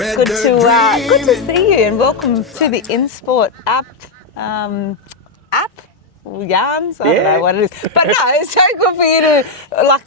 Good to see you, and welcome to the InSport app. Yarns? I don't know what it is. But no, it's so good for you to,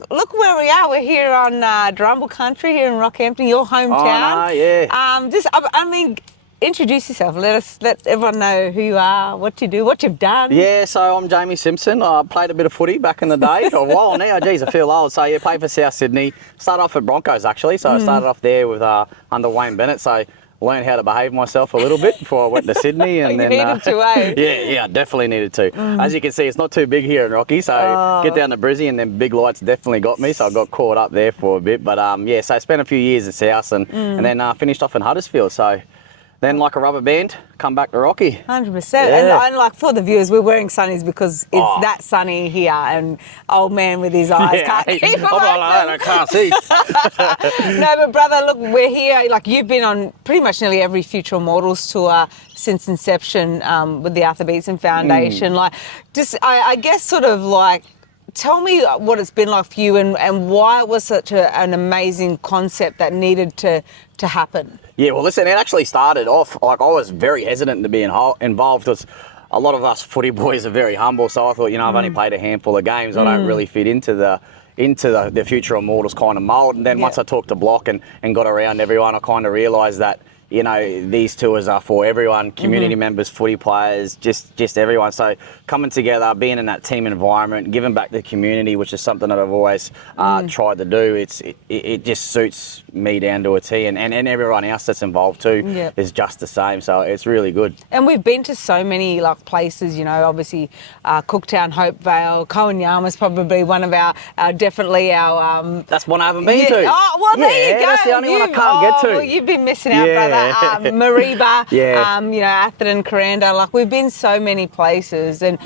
look where we are. We're here on Drumble Country here in Rockhampton, your hometown. Oh, no, yeah. Introduce yourself. Let everyone know who you are, what you do, what you've done. Yeah, so I'm Jamie Simpson. I played a bit of footy back in the day, a while now. Geez, I feel old. So yeah, played for South Sydney. Started off at Broncos actually. So I started off there with under Wayne Bennett. So learned how to behave myself a little bit before I went to Sydney. And you needed to, eh? Yeah, I definitely needed to. As you can see, it's not too big here in Rocky. So get down to Brizzy and then big lights definitely got me. So I got caught up there for a bit. But yeah, so I spent a few years at South and then finished off in Huddersfield. So then, like a rubber band, come back to Rocky. 100%. Yeah. And like for the viewers, we're wearing sunnies because it's that sunny here, and old man with his eyes can't keep them open. I can't see. No, but brother, look, we're here. Like you've been on pretty much nearly every Future Immortals tour since inception with the Beetson Foundation. Like, just I guess sort of like, tell me what it's been like for you and why it was such an amazing concept that needed to happen. Yeah, well, listen, it actually started off, like, I was very hesitant to be involved because a lot of us footy boys are very humble, so I thought, I've only played a handful of games, I don't really fit into the Future Immortals kind of mould. And then once I talked to Block and got around everyone, I kind of realised that, these tours are for everyone, community members, footy players, just everyone. So coming together, being in that team environment, giving back to the community, which is something that I've always tried to do. It just suits me down to a T, and everyone else that's involved too is just the same. So it's really good. And we've been to so many places, obviously Cooktown, Hopevale, Coenyama's probably one of our definitely our. That's one I haven't been to. Oh well, there you go. That's the only one I can't get to. Well, you've been missing out, brother. Mariba, Atherton, Coranda. Like we've been so many places, and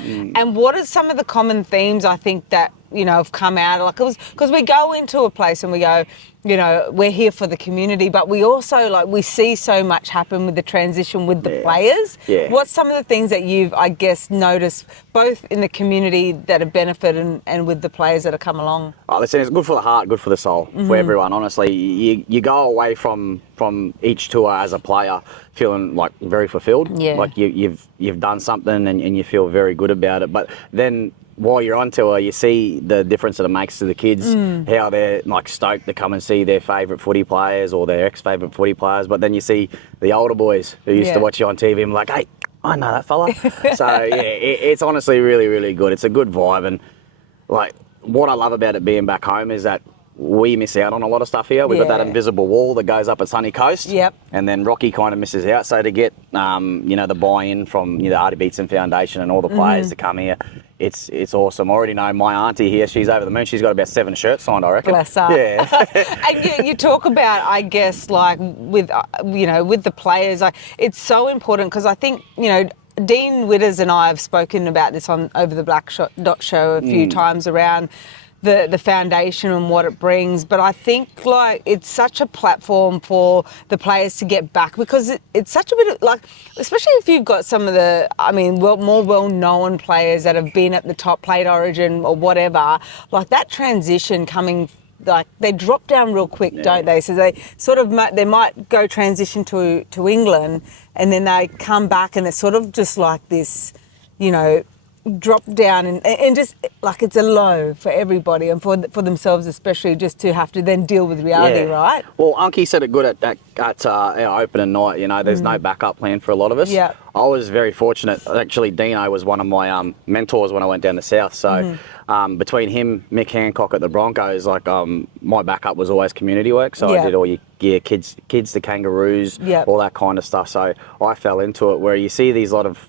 what are some of the common themes I think that have come out? Like because we go into a place and we go, we're here for the community, but we also we see so much happen with the transition with the players. Yeah. What's some of the things that you've, I guess, noticed both in the community that have benefited and with the players that have come along? Oh, listen, it's good for the heart, good for the soul, for everyone. Honestly, you go away from each tour as a player feeling very fulfilled. Yeah. Like you've done something and you feel very good about it. But then while you're on tour, you see the difference that it makes to the kids, how they're stoked to come and see their favourite footy players or their ex-favourite footy players. But then you see the older boys who used to watch you on TV and like, hey, I know that fella. So yeah, it's honestly really, really good. It's a good vibe, and what I love about it being back home is that we miss out on a lot of stuff here. We've got that invisible wall that goes up at Sunny Coast. Yep. And then Rocky kind of misses out. So to get, the buy-in from the Beetson Foundation and all the players to come here, it's awesome. I already know my auntie here, she's over the moon. She's got about 7 shirts signed, I reckon. Bless her. Yeah. And you talk about, I guess, with the players, it's so important because I think, Dean Witters and I have spoken about this on Over the Black Dot Show a few times around the foundation and what it brings, but I think it's such a platform for the players to get back because it's such a bit of especially if you've got some of the more well-known players that have been at the top, played Origin or whatever, that transition coming, they drop down real quick, don't they? So they sort of they might go transition to England and then they come back and it's sort of just this, drop down and just it's a low for everybody and for themselves especially, just to have to then deal with reality, right? Well, Unky said it good at our opening night. There's no backup plan for a lot of us. Yeah. I was very fortunate. Actually, Dino was one of my mentors when I went down to South. So between him, Mick Hancock at the Broncos, my backup was always community work. So I did all your kids to kangaroos, all that kind of stuff. So I fell into it, where you see these lot of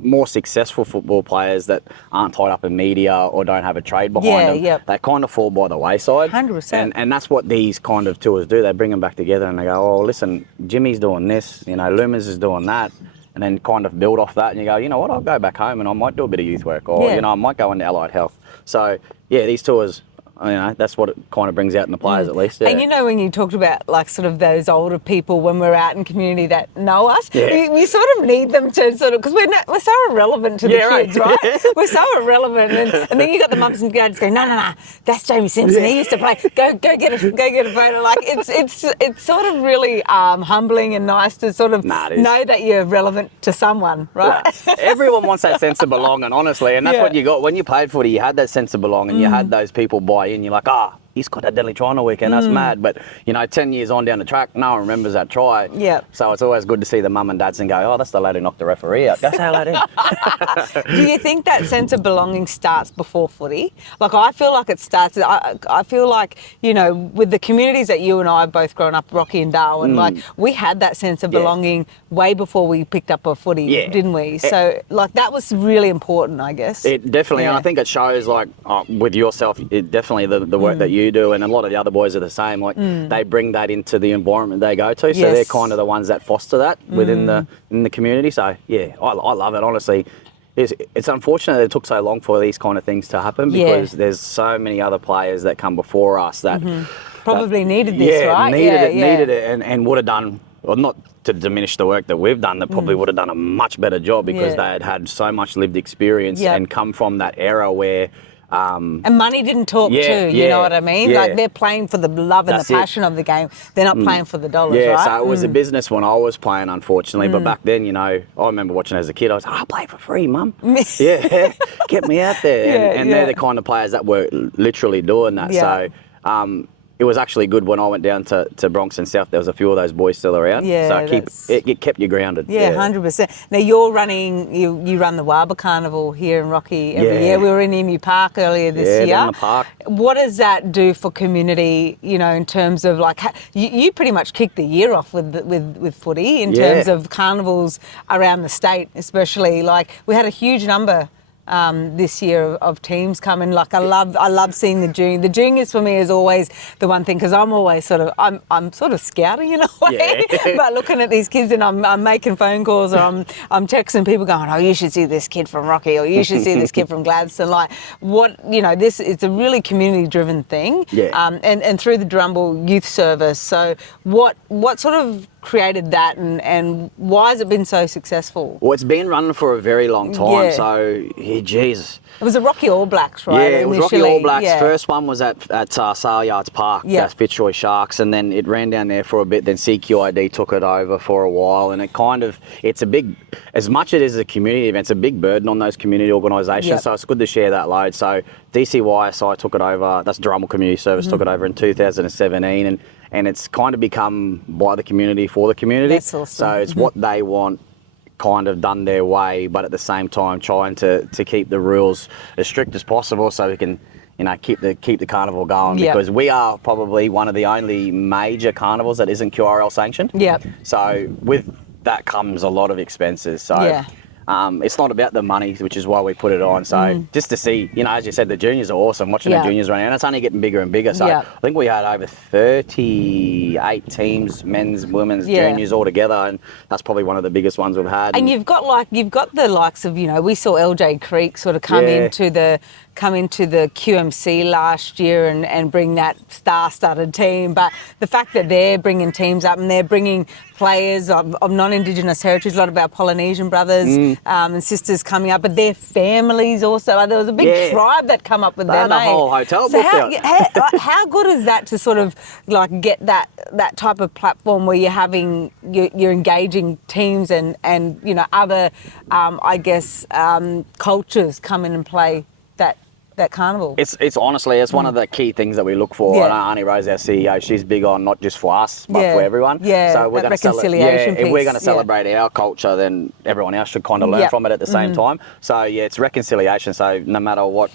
more successful football players that aren't tied up in media or don't have a trade behind them. They kind of fall by the wayside. 100%. And that's what these kind of tours do. They bring them back together and they go, oh, listen, Jimmy's doing this, Loomis is doing that. And then kind of build off that and you go, you know what, I'll go back home and I might do a bit of youth work or, I might go into allied health. So, yeah, these tours that's what it kind of brings out in the players at least. Yeah. And you know, when you talked about like sort of those older people when we're out in community that know us, we sort of need them to sort of, because we're so irrelevant to the kids, right? We're so irrelevant, and then you got the mums and dads going, no, that's Jamie Simpson. He used to play. Go get a photo. Like it's sort of really humbling and nice to sort of know that you're relevant to someone, right? Yeah. Everyone wants that sense of belonging, honestly, and that's what you got when you played footy. You had that sense of belonging. You had those people buy in. You're like, he's got that deadly try on the weekend. That's mad. But 10 years on down the track, no one remembers that try. Yeah. So it's always good to see the mum and dads and go, that's the lad who knocked the referee out. Go say hello to him. Do you think that sense of belonging starts before footy? Like, I feel like it starts. I feel like, with the communities that you and I have both grown up, Rocky and Darwin, like we had that sense of belonging way before we picked up a footy, didn't we? So like that was really important, I guess. It definitely, and I think it shows like with yourself, it definitely the work that you do, and a lot of the other boys are the same. Like they bring that into the environment they go to, so they're kind of the ones that foster that within the community. So yeah, I love it, honestly. It's unfortunate that it took so long for these kind of things to happen, because there's so many other players that come before us that probably needed this, right? Needed it, and would have done, well, not to diminish the work that we've done, that probably would have done a much better job, because they had so much lived experience and come from that era where and money didn't talk too, you know what I mean? Yeah. Like they're playing for the love and the passion of the game. They're not playing for the dollars, right? So it was a business when I was playing, unfortunately. But back then, I remember watching as a kid. I was, I play for free, mum. Get me out there. And they're the kind of players that were literally doing that. So it was actually good when I went down to Bronx and South. There was a few of those boys still around. So it kept you grounded. 100%. Now you're running, you run the Waba Carnival here in Rocky every year. We were in Emu Park earlier this year. Yeah, in the park. What does that do for community, in terms of like, you pretty much kicked the year off with footy in terms of carnivals around the state, especially. Like we had a huge number this year of teams coming. Like I love seeing the junior. The juniors for me is always the one thing, because I'm always I'm sort of scouting in a way, but looking at these kids and I'm making phone calls, or I'm texting people going, oh, you should see this kid from Rocky, or you should see this kid from Gladstone. Like this is a really community driven thing. And through the Drumble Youth Service. So what sort of created that, and why has it been so successful? Well, it's been running for a very long time, so Jesus. It was the Rocky All Blacks, right? Yeah, it was Rocky All Blacks. First one was at Sale Yards Park, that's Fitzroy Sharks, and then it ran down there for a bit. Then CQID took it over for a while, and it's a big, as much as it is a community event, it's a big burden on those community organisations, so it's good to share that load. So DCYSI took it over, that's Drummle Community Service, took it over in 2017, and it's kind of become by the community for the community. That's awesome. So it's what they want kind of done their way, but at the same time trying to keep the rules as strict as possible, so we can keep the carnival going, because we are probably one of the only major carnivals that isn't QRL sanctioned. So with that comes a lot of expenses. So it's not about the money, which is why we put it on. So just to see, as you said, the juniors are awesome. Watching the juniors run, and it's only getting bigger and bigger. So I think we had over 38 teams, men's, women's, juniors all together, and that's probably one of the biggest ones we've had. And you've got the likes of, we saw LJ Creek sort of come into the QMC last year and bring that star-studded team. But the fact that they're bringing teams up and they're bringing players of non-Indigenous heritage, a lot of our Polynesian brothers and sisters coming up, but their families also. Like, there was a big tribe that come up with them. The whole hotel so booked out. how good is that to sort of like get that type of platform where you're engaging teams and other cultures come in and play that carnival? It's honestly, it's one of the key things that we look for. And Arnie Rose, our CEO, she's big on not just for us, but for everyone. So we're going to if we're going to celebrate our culture, then everyone else should kind of learn from it at the same time. So it's reconciliation. So no matter what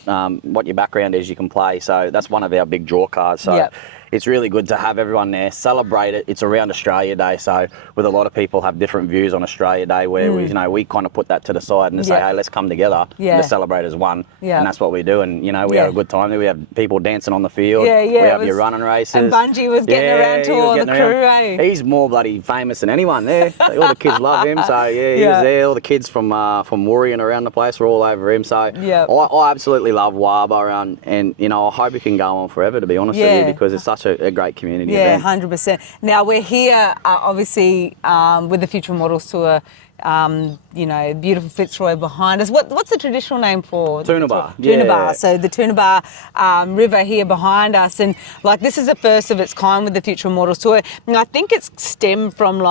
your background is, you can play. So that's one of our big draw cards. So it's really good to have everyone there, celebrate it. It's around Australia Day, so with a lot of people have different views on Australia Day, where we kind of put that to the side and say, hey, let's come together and to celebrate as one. And that's what we do. And we have a good time there. We have people dancing on the field. We have your running races. And Bungie was getting around to all the crew. Eh? He's more bloody famous than anyone there. All the kids love him. So he was there. All the kids from Woori and around the place were all over him. So I absolutely love Waba, and I hope it can go on forever, to be honest with you, because it's such a great community event. 100%. Now we're here, obviously, with the Future Immortals tour. Beautiful Fitzroy behind us. What's the traditional name for? Toonabar. Toonabar. So the Toonabar River here behind us, and this is the first of its kind with the Future Immortals tour. And I think it's stemmed from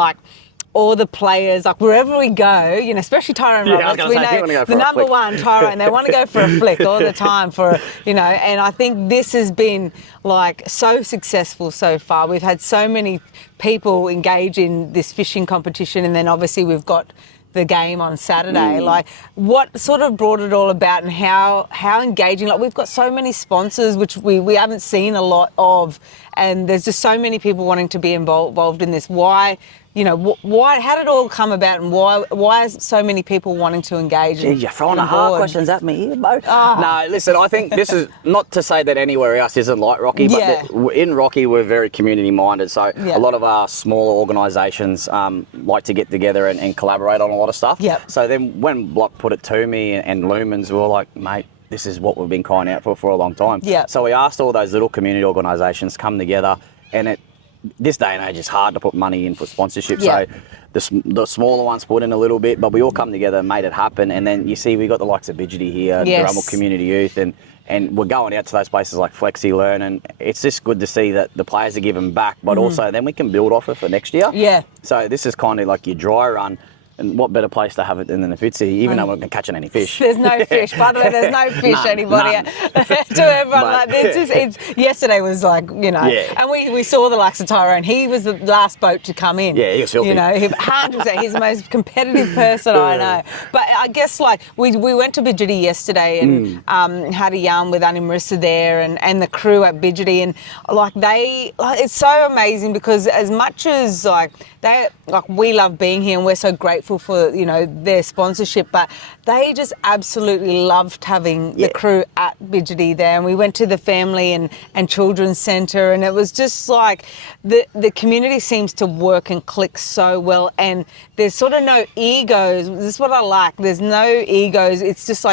all the players, wherever we go, especially Tyrone Roberts, we know the number one Tyrone, they want to go for a flick all the time and I think this has been so successful so far. We've had so many people engage in this fishing competition, and then obviously we've got the game on Saturday. What sort of brought it all about, and how engaging? We've got so many sponsors, which we haven't seen a lot of, and there's just so many people wanting to be involved in this. Why? Why? How did it all come about, and why is so many people wanting to engage? You're throwing the hard questions at me here, Bo. No, listen, I think this is not to say that anywhere else isn't like Rocky, but in Rocky we're very community minded. So a lot of our smaller organisations like to get together and collaborate on a lot of stuff. So then when Block put it to me and Lumens, we were like, mate, this is what we've been crying out for a long time. So we asked all those little community organisations come together, and this day and age, it's hard to put money in for sponsorship. So the smaller ones put in a little bit, but we all come together and made it happen. And then you see we got the likes of Bidgety here, Drummle Community Youth, and we're going out to those places like Flexi Learn, and it's just good to see that the players are giving back, but also then we can build off it for next year. So this is kind of like your dry run. And what better place to have it than the Fitzy, even though we're not catching any fish. There's no fish. By the way, there's no fish, anybody. To everyone, yesterday was and we saw the likes of Tyrone. He was the last boat to come in. Yeah, he was filthy. 100%. He's the most competitive person I know. But I guess we went to Bidgety yesterday and had a yarn with Annie Marissa there and the crew at Bidgety, and it's so amazing, because as much as we love being here and we're so grateful for their sponsorship, but they just absolutely loved having the crew at Bidgety there. And we went to the family and children's centre, and it was just the community seems to work and click so well, and there's sort of no egos. This is what I like. There's no egos. It's just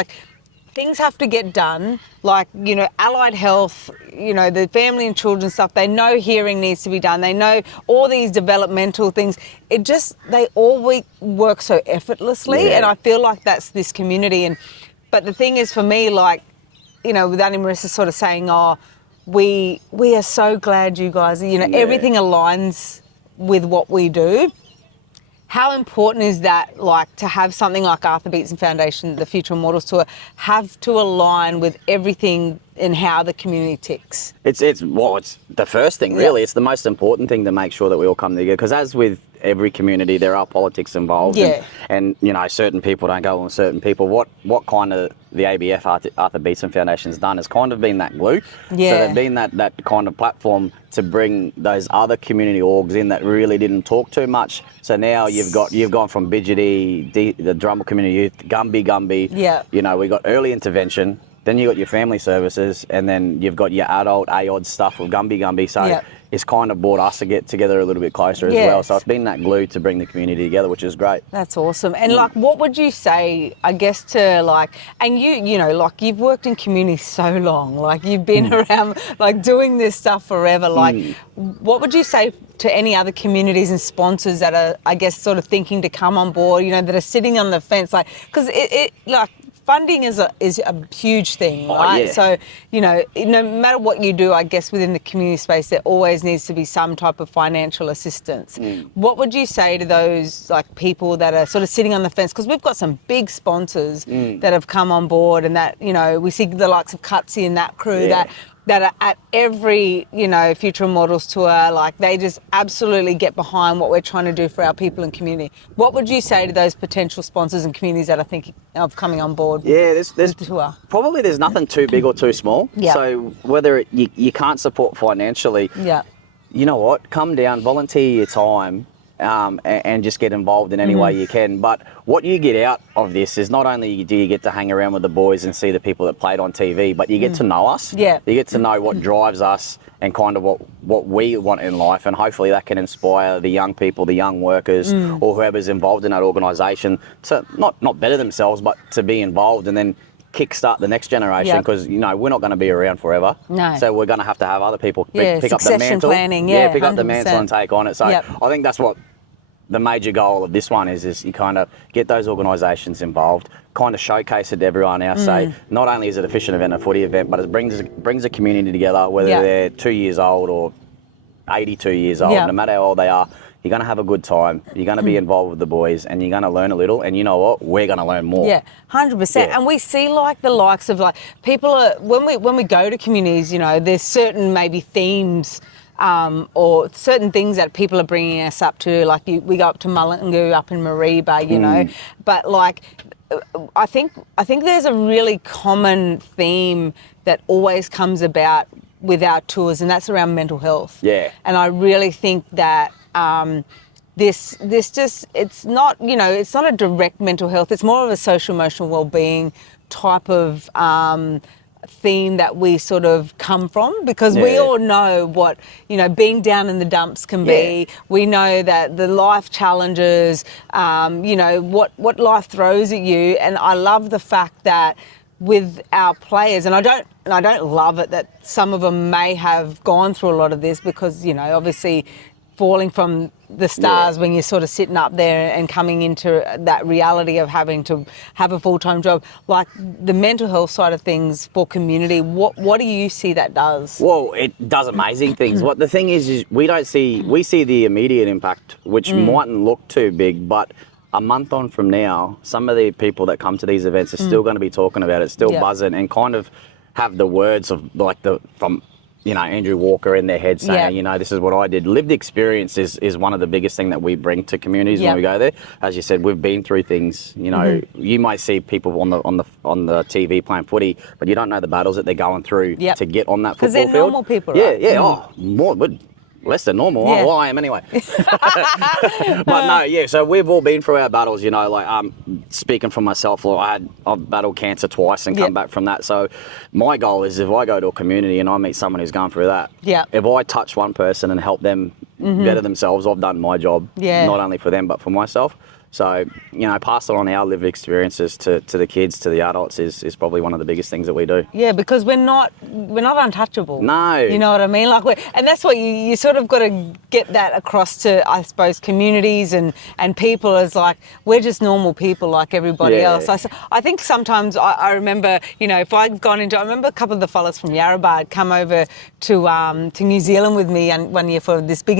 things have to get done, allied health, the family and children stuff. They know hearing needs to be done. They know all these developmental things. They all work so effortlessly, and I feel like that's this community. But the thing is, for me, with Annie Marissa sort of saying, we are so glad you guys, everything aligns with what we do. How important is that, to have something like Arthur Beetson Foundation, the Future Immortals Tour, have to align with everything in how the community ticks? It's the first thing, really. It's the most important thing to make sure that we all come together, because as with every community, there are politics involved, and certain people don't go on certain people. What kind of the ABF Arthur Beetson Foundation has done has kind of been that glue. So they've been that kind of platform to bring those other community orgs in that really didn't talk too much. So now you've gone from Bidgety, the Drummle Community Youth, Gumby. We got early intervention. Then you got your family services, and then you've got your adult AOD stuff with Gumby. So it's kind of brought us to get together a little bit closer as well. So it's been that glue to bring the community together, which is great. That's awesome. And what would you say, I guess, to and you've worked in community so long, you've been around doing this stuff forever. What would you say to any other communities and sponsors that are, I guess, sort of thinking to come on board, that are sitting on the fence, because funding is a huge thing, right? So, no matter what you do, I guess, within the community space, there always needs to be some type of financial assistance. What would you say to those people that are sort of sitting on the fence? Because we've got some big sponsors that have come on board, and that, we see the likes of Cutsy and that crew that that are at every, Future Immortals tour, like they just absolutely get behind what we're trying to do for our people and community. What would you say to those potential sponsors and communities that are thinking of coming on board with the tour? Probably there's nothing too big or too small. Yeah. So whether you can't support financially, you know what, come down, volunteer your time, and just get involved in any way you can. But what you get out of this is not only do you get to hang around with the boys and see the people that played on TV, but you get to know us. Yeah. You get to know what drives us and kind of what we want in life, and hopefully that can inspire the young people, the young workers, or whoever's involved in that organisation to not better themselves, but to be involved and then kickstart the next generation, because we're not going to be around forever. No. So we're going to have other people pick up the succession mantle. planning. Pick 100%. up the mantle and take on it. So I think that's what the major goal of this one is you kind of get those organisations involved, kind of showcase it to everyone else. Say not only is it a fishing event, a footy event, but it brings a community together, whether they're 2 years old or 82 years old, no matter how old they are. You're going to have a good time. You're going to be involved with the boys, and you're going to learn a little. And you know what? We're going to learn more. Yeah, 100%. Yeah. And we see like the likes of like people are when we go to communities, there's certain maybe themes or certain things that people are bringing us up to. Like we go up to Mullingu up in Mareeba, But like I think there's a really common theme that always comes about with our tours, and that's around mental health. Yeah. And I really think that this just, it's not a direct mental health. It's more of a social emotional well-being type of theme that we sort of come from, because we all know what being down in the dumps can be. We know that the life challenges, what life throws at you, and I love the fact that with our players, and I don't love it that some of them may have gone through a lot of this, because obviously falling from the stars when you're sort of sitting up there and coming into that reality of having to have a full-time job, like the mental health side of things for community, what do you see that does? Well, it does amazing things. What the thing is we see the immediate impact, which mightn't look too big, but a month on from now, some of the people that come to these events are still going to be talking about it, still buzzing, and kind of have the words of like from Andrew Walker in their head saying, this is what I did. Lived experience is one of the biggest thing that we bring to communities when we go there. As you said, we've been through things. You might see people on the TV playing footy, but you don't know the battles that they're going through to get on that football field. Because they're normal people, right? Yeah. Oh, more. Less than normal. Yeah. Well, I am anyway. But no, so we've all been through our battles, like speaking for myself, I've battled cancer twice and come back from that. So my goal is if I go to a community and I meet someone who's going through that, if I touch one person and help them better themselves, I've done my job, not only for them but for myself. So, passing on our lived experiences to the kids, to the adults is probably one of the biggest things that we do. Yeah, because we're not untouchable. No. You know what I mean? Like and that's what you sort of got to get that across to, I suppose, communities and people, as like, we're just normal people like everybody else. I think sometimes I remember, if I've gone into, I remember a couple of the fellas from Yarrabah had come over to New Zealand with me one year for this big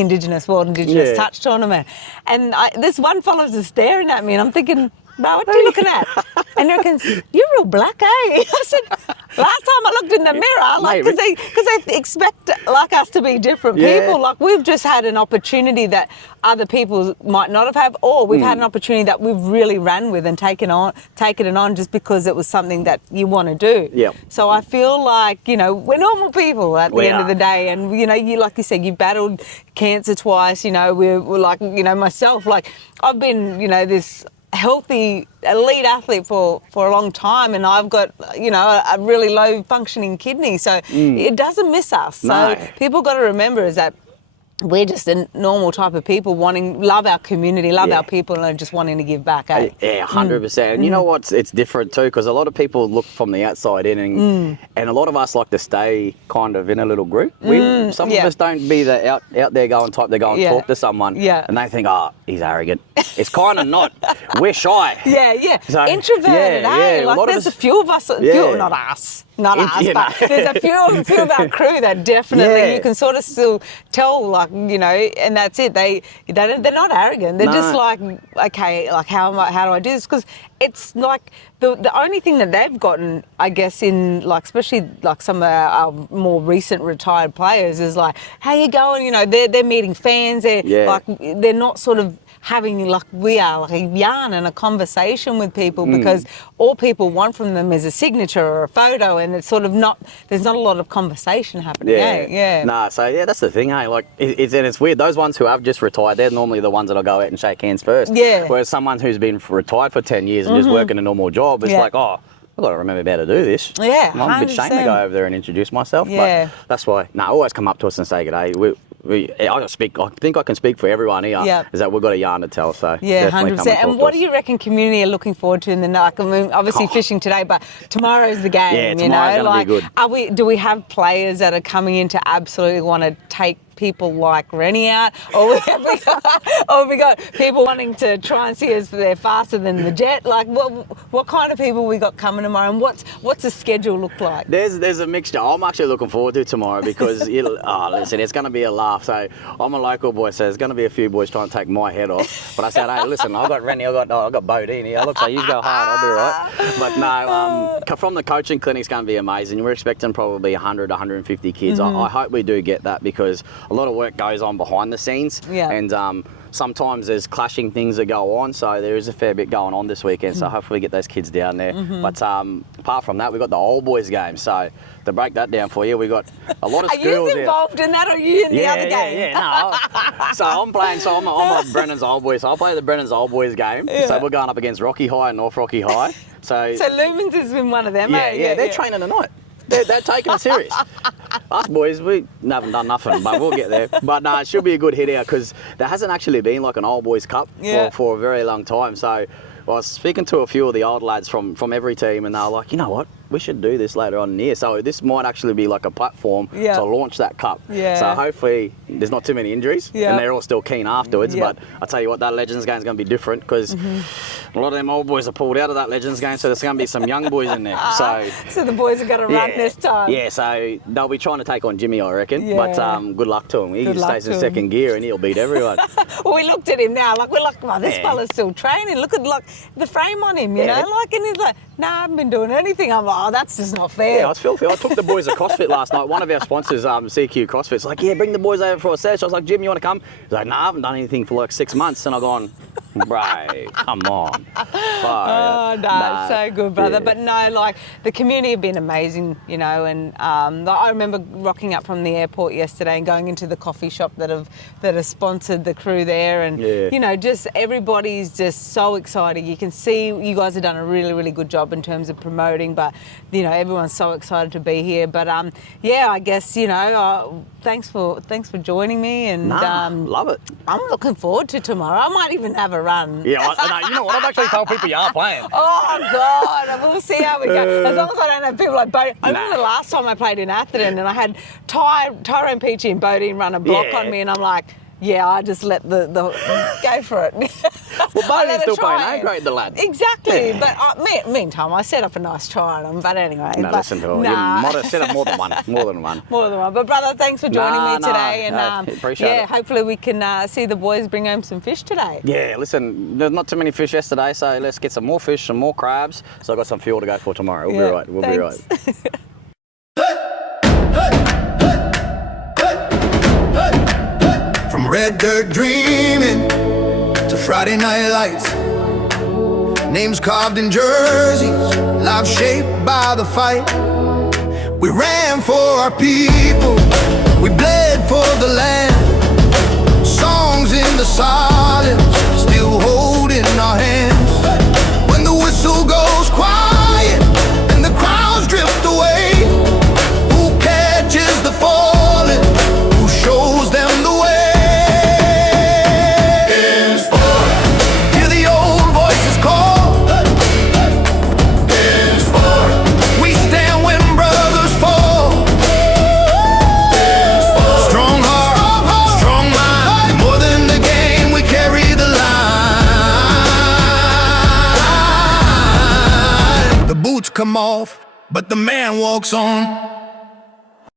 World Indigenous Touch tournament. And this one fella's just staring at me, and I'm thinking, bro, what are you looking at? And he reckons, you're real black, eh? I said, last time I looked in the mirror, because they expect like us to be different people. Like we've just had an opportunity that other people might not have had, or we've had an opportunity that we've really ran with and taken it on just because it was something that you want to do. Yeah. So I feel like, we're normal people at the end of the day. And, you like you said, you battled cancer twice, we're like, myself, like I've been, this healthy elite athlete for a long time, and I've got a really low functioning kidney, so it doesn't miss us. So people got to remember is that we're just a normal type of people love our community, love our people, and just wanting to give back. Eh? Yeah, 100%. And you know what? It's different too, because a lot of people look from the outside in, and a lot of us like to stay kind of in a little group. Some of us don't be the out there go and talk to someone, and they think, oh, he's arrogant. It's kind of not. We're shy. So, introverted, eh? Like there's a few of us, not us. not us, but there's a few of our crew that definitely you can sort of still tell, like, you know, and that's it. They're not arrogant. They're just like, okay, like how do I do this? Because it's like the only thing that they've gotten, I guess, in like especially like some of our more recent retired players is like, how you going? You know, they're meeting fans. They're not sort of having like we are, like a yarn and a conversation with people, because all people want from them is a signature or a photo, and it's sort of there's not a lot of conversation happening. Nah, so that's the thing, hey. Like it's weird. Those ones who have just retired, they're normally the ones that'll go out and shake hands first. Whereas someone who's been retired for 10 years and just working a normal job, it's like, oh, I've got to remember how to do this. I'm a bit ashamed to go over there and introduce myself. But that's why. Always come up to us and say good day. I think I can speak for everyone here. Is that we've got a yarn to tell. So 100%. And what do you reckon community are looking forward to in the night? I mean, obviously fishing today, but tomorrow's the game. Yeah, tomorrow's gonna be good. Do we have players that are coming in to absolutely want to take people like Rennie out, or have we got people wanting to try and see us they're faster than the jet? Like what kind of people we got coming tomorrow, and what's the schedule look like? There's a mixture. I'm actually looking forward to tomorrow because listen, it's going to be a laugh. So I'm a local boy, so there's going to be a few boys trying to take my head off. But I said, hey, listen, I've got Rennie, I've got Bodine here. Look, so you go hard, I'll be right. But no, from the coaching clinic's going to be amazing. We're expecting probably 100, 150 kids. I hope we do get that, because a lot of work goes on behind the scenes, and sometimes there's clashing things that go on, so there is a fair bit going on this weekend, so hopefully we get those kids down there. But apart from that, we've got the old boys game, so to break that down for you, we got a lot of schools. Are you involved in that, or are you in the other game? So I'm playing, I'm a Brennan's old boys, so I play the Brennan's old boys game, so we're going up against Rocky High and North Rocky High. So Lumens has been one of them, they're training tonight. They're taking it serious. Us boys, we haven't done nothing, but we'll get there. But no, it should be a good hit out, because there hasn't actually been like an old boys cup for a very long time. So I was speaking to a few of the old lads from every team, and they were like, you know what, we should do this later on in the year. So this might actually be like a platform to launch that cup. So hopefully there's not too many injuries, and they're all still keen afterwards. But I tell you what, that Legends game is going to be different, because a lot of them old boys are pulled out of that Legends game, so there's going to be some young boys in there. So the boys are going to run this time. Yeah, so they'll be trying to take on Jimmy, I reckon. But good luck to him. He stays in second gear and he'll beat everyone. Well, we looked at him now, like we're like, well, this fella's still training. Look at the frame on him, you know, like, and he's like, nah, I haven't been doing anything. I'm like, oh, that's just not fair. Yeah, I was filthy. I took the boys to CrossFit last night. One of our sponsors, CQ CrossFit's like, yeah, bring the boys over for a session. I was like, Jim, you want to come? He's like, nah, I haven't done anything for like 6 months. And I've gone, bro, come on. It's so good, brother. But no, like, the community have been amazing, you know, and I remember rocking up from the airport yesterday and going into the coffee shop that have sponsored the crew there, and you know, just everybody's just so excited. You can see you guys have done a really, really good job in terms of promoting, but you know, everyone's so excited to be here. But I guess, you know, thanks for joining me, and love it. I'm looking forward to tomorrow. I might even have a run. Yeah, you know what? I've actually told people you are playing. Oh God, we'll see how we go. As long as I don't have people like Bodine. I remember the last time I played in Atherton, and I had Tyrone Peachy and Bodine run a block on me, and I'm like, yeah, I just let the go for it. Well, Bodine's still playing, great, the lad. Exactly, but meantime, I set up a nice try on him. But anyway, listen to him. You might have set up more than one. More than one. But brother, thanks for joining me today, and appreciate it. Hopefully we can see the boys bring home some fish today. Yeah, listen, there's not too many fish yesterday, so let's get some more fish, some more crabs. So I've got some fuel to go for tomorrow. We'll be right. We'll be right. From red dirt dreaming to Friday night lights, names carved in jerseys, lives shaped by the fight. We ran for our people, we bled for the land. Songs in the silence, still holding our hands. When the whistle goes quiet and the crowds drift away, who catches the fallen, who shows them the way? Come off, but the man walks on.